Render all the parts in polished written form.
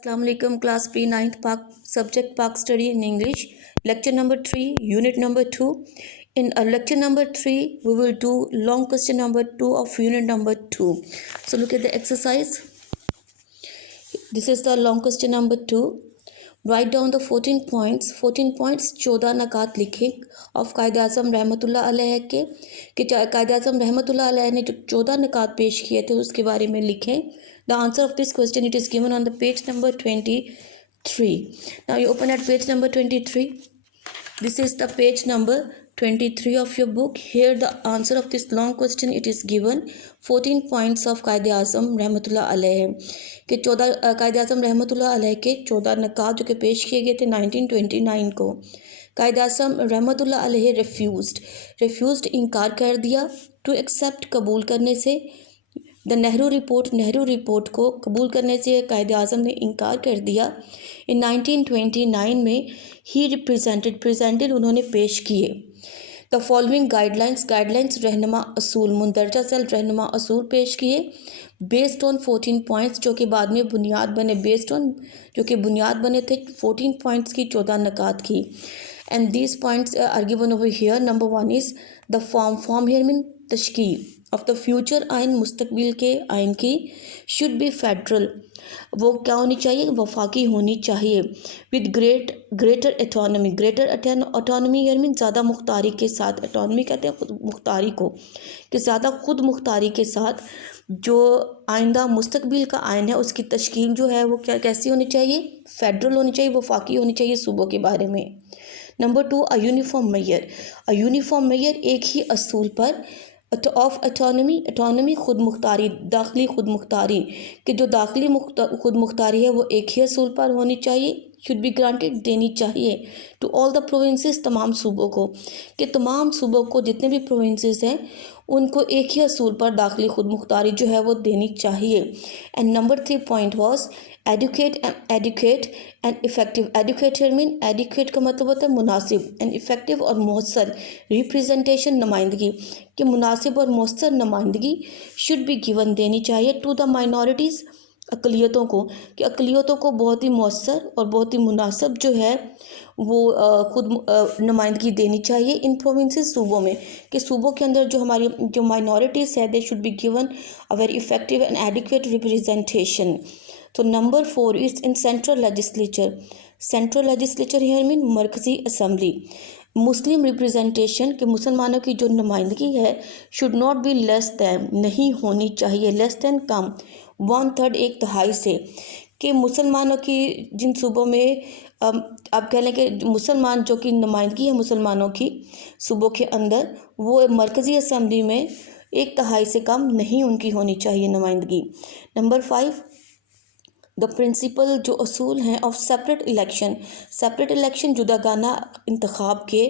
Assalamu alaikum, class P 9th Park, subject Park study in English, lecture number 3, unit number 2. In lecture number 3, we will do long question number 2 of unit number 2. So look at the exercise. This is the long question number 2. Write down the 14 points. 14 points 14 नकात लिखें of Quaid-e-Azam रहमतुल्लाह अलैह के कि कायद-ए-आज़म रहमतुल्लाह अलैह ने जो 14 नकात पेश किए थे उसके बारे में लिखें. The answer of this question, it is given on the page number 23. Now you open at page number 23. This is the page number 23 of your book. Here the answer of this long question, it is given 14 points of Quaid-e-Azam रहमतुल्लाह अलैह कि 14 कायद-ए-आज़म रहमतुल्लाह अलैह के 14 नकात जो कि पेश किए गए थे 1929 को. कायद-ए-आज़म रहमतुल्लाह अलैह रिफ्यूज्ड इनकार कर दिया. टू एक्सेप्ट कबूल करने से. द नेहरू रिपोर्ट को कबूल करने से कायद-ए-आज़म ने इनकार कर दिया. इन 1929 में ही प्रेजेंटेड उन्होंने पेश किए. द फॉलोइंग गाइडलाइंस रहनुमा असूल मुंदरजा सेल रहनुमा असूल पेश किए. बेस्ड ऑन 14 पॉइंट्स जो कि बाद में बुनियाद बने जो कि बुनियाद बने थे 14 पॉइंट्स की 14 नकात की. And these points are given over here. Number 1 is the form here mean तश्कील ऑफ द फ्यूचर आइन मुस्तकबिल के आइन की शुड बी फेडरल. वो क्या होनी चाहिए? वफाकी होनी चाहिए. With greater autonomy. Greater autonomy यानी मीन ज़्यादा मुख्तारी के साथ. एटोनमी कहते हैं खुद मुख्तारी को कि ज़्यादा खुद मुख्तारी के साथ जो आइंदा मुस्तकबिल का आइन है उसकी तश्कील जो है वो कैसी होनी चाहिए? फेडरल होनी चाहिए, वफाकी होनी चाहिए सूबों के बारे में. नंबर 2 अ यूनिफॉर्म मेयर एक ही असूल पर ऑफ एटोनमी खुद मुख्तारी दाखिली खुद मुख्तारी कि जो दाखिली खुद मुख्तारी है वो एक ही असूल पर होनी चाहिए. शुड बी ग्रांटेड देनी चाहिए टू ऑल द प्रोविंसेस तमाम सूबों को कि तमाम सूबों को जितने भी प्रोविंसेस हैं उनको एक ही असूल पर दाखिली खुद मुख्तारी जो है वो देनी चाहिए. And number 3 point was educate and effective. Educate का मतलब होता है मुनासिब एंड इफ़ेक्टिव और मौसर रिप्रेजेंटेशन नुमाइंदगी कि मुनासिब और मौसर नुमाइंदगी शुड बी गिवन देनी चाहिए टू द माइनॉरिटीज़ अक़लियतों को कि अक़लियतों को बहुत ही मौसर और बहुत ही मुनासिब जो है वो खुद नुमाइंदगी देनी चाहिए इन प्रोविंसेस सूबों में कि सूबों के अंदर जो हमारी जो माइनॉरिटीज़ है they should be given a very effective and adequate representation. तो number 4 is in central legislature here mean मरकज़ी असम्बली. मुस्लिम रिप्रेजेंटेशन के मुसलमानों की जो नुमाइंदगी है should not be less than नहीं होनी चाहिए लेस दैन कम 1/3 एक तिहाई से कि मुसलमानों की जिन सूबों में आप कह लें कि मुसलमान जो कि नुमाइंदगी है मुसलमानों की सूबों के अंदर वो मरकज़ी असम्बली में एक तिहाई से कम नहीं उनकी होनी चाहिए नुमाइंदगी. नंबर 5 द प्रिंसिपल जो असूल हैं ऑफ सेपरेट इलेक्शन जुदागाना इंतखाब के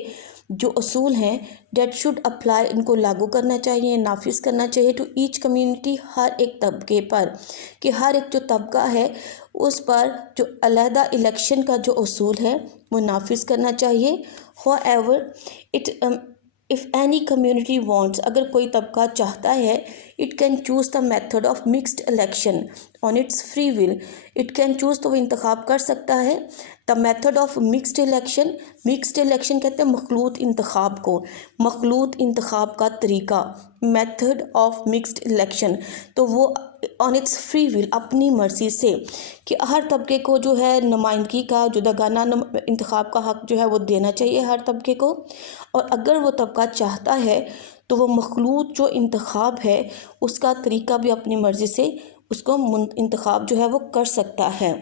जो असूल हैं डेट शुड अप्लाई इनको लागू करना चाहिए नाफिज करना चाहिए टू ईच कम्युनिटी हर एक तबके पर कि हर एक जो तबका है उस पर जो अलहदा इलेक्शन का जो असूल है वो नाफिज करना चाहिए. However if any community wants अगर कोई तबका चाहता है it can choose the method of mixed election on it's free will. It can choose तो वो इंतखाब कर सकता है the method of mixed election कहते हैं मखलूत इंतखाब को मखलूत इंतखाब का तरीका मेथड ऑफ मिक्स्ड इलेक्शन. तो वो ऑन इट्स फ्री विल अपनी मर्ज़ी से कि हर तबके को जो है नुमाइंदगी का जुदागाना इंतखाब का हक़ जो है वो देना चाहिए हर तबके को. और अगर वो तबका चाहता है तो वो मखलूत जो इंतखाब है उसका तरीका भी अपनी मर्ज़ी से उसको इंतखाब जो है वो कर सकता है.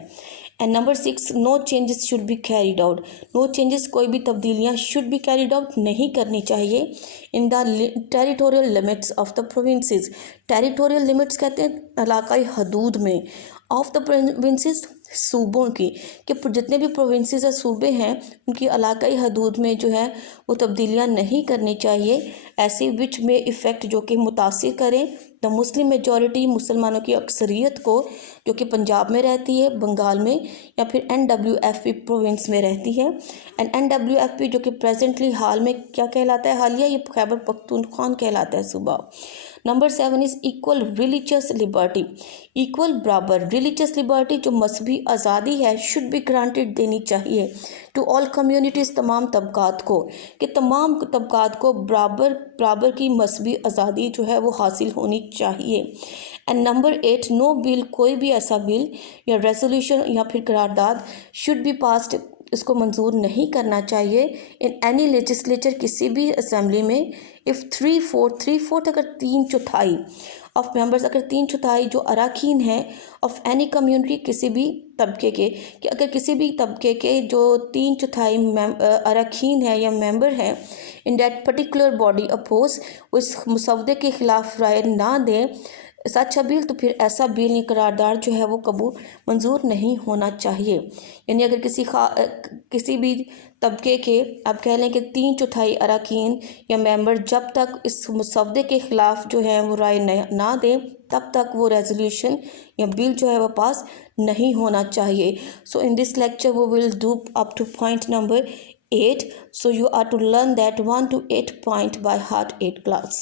And number 6 no changes should be carried out. No changes कोई भी तब्दीलियाँ शुड बी कैरीड आउट नहीं करनी चाहिए in the territorial limits of the provinces. Territorial limits कहते हैं इलाकाई हदूद में ऑफ द प्रोविंसेस सूबों की कि जितने भी प्रोविंसेस या सूबे हैं उनकी इलाकाई हदूद में जो है वो तब्दीलियाँ नहीं करनी चाहिए ऐसी विच में इफ़ेक्ट जो कि मुतासिर करें द मुस्लिम मेजॉरिटी मुसलमानों की अक्सरियत को जो कि पंजाब में रहती है बंगाल में या फिर NWFP प्रोविंस में रहती है. एंड NWFP जो कि प्रेजेंटली हाल में क्या कहलाता है हालिया ये खैबर पख्तूनख्वा कहलाता है सूबा. Number 7 is equal religious liberty. Equal बराबर ریلیجس لبرٹی جو مذہبی آزادی ہے should be granted دینی چاہیے to all communities تمام طبقات کو کہ تمام طبقات کو برابر کی مذہبی آزادی جو ہے وہ حاصل ہونی چاہیے. اینڈ نمبر 8 نو بل کوئی بھی ایسا بل یا ریزولوشن یا پھر قرارداد should be passed اس کو منظور نہیں کرنا چاہیے ان اینی لیجسلیچر کسی بھی اسمبلی میں if 3/4 اگر 3/4 آف ممبرز اگر 3/4 جو اراکین ہیں آف اینی کمیونٹی کسی بھی طبقے کے کہ اگر کسی بھی طبقے کے جو 3/4 اراکین ہیں یا ممبر ہیں in that particular body oppose اس مسودے کے خلاف رائے نہ دیں سچ بل تو پھر ایسا بل یا قرارداد جو ہے وہ منظور نہیں ہونا چاہیے. یعنی اگر کسی بھی طبقے کے آپ کہہ لیں کہ 3/4 اراکین یا ممبر جب تک اس مسودے کے خلاف جو ہے وہ رائے نہ دیں تب تک وہ ریزولوشن یا بل جو ہے وہ پاس نہیں ہونا چاہیے. So in this lecture we will do up to point number 8. So you are to learn that 1 to 8 point by heart 8 class.